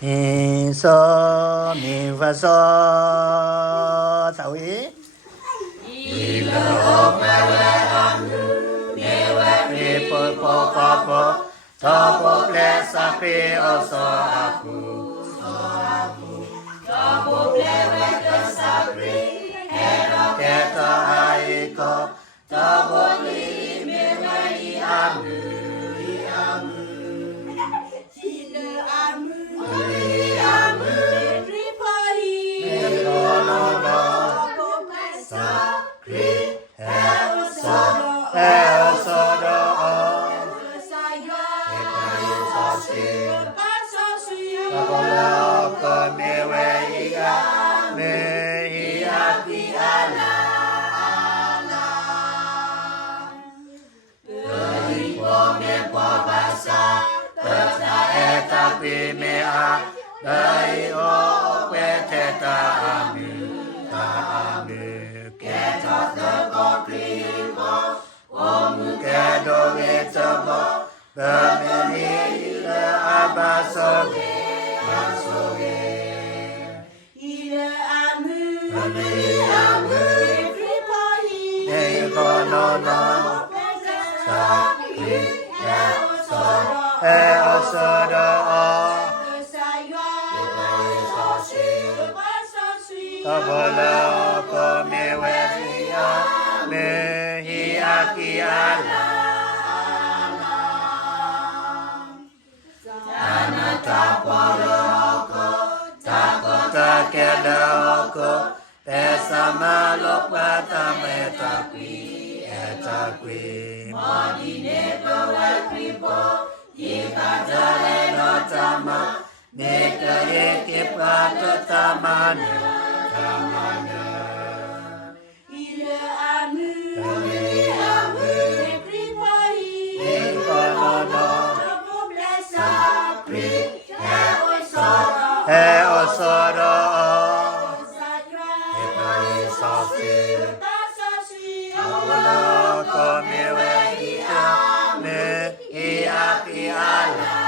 mi so mi fa so tao ý mi po to po ple sa kri o so aku keto ai ko to po li me wai amu Dai o que te ta amu ke ta the go primo o mu ke do it bo the me le abasoge ile amu e go no sa ri e o so do Kabala kome wesiya mehi aki ala Tana tapoloko Takota kedoko Pesama lokpata metakwi Etakwi Modine bawa kripo Yikatale notama Nika yikipato tamane ile amu Come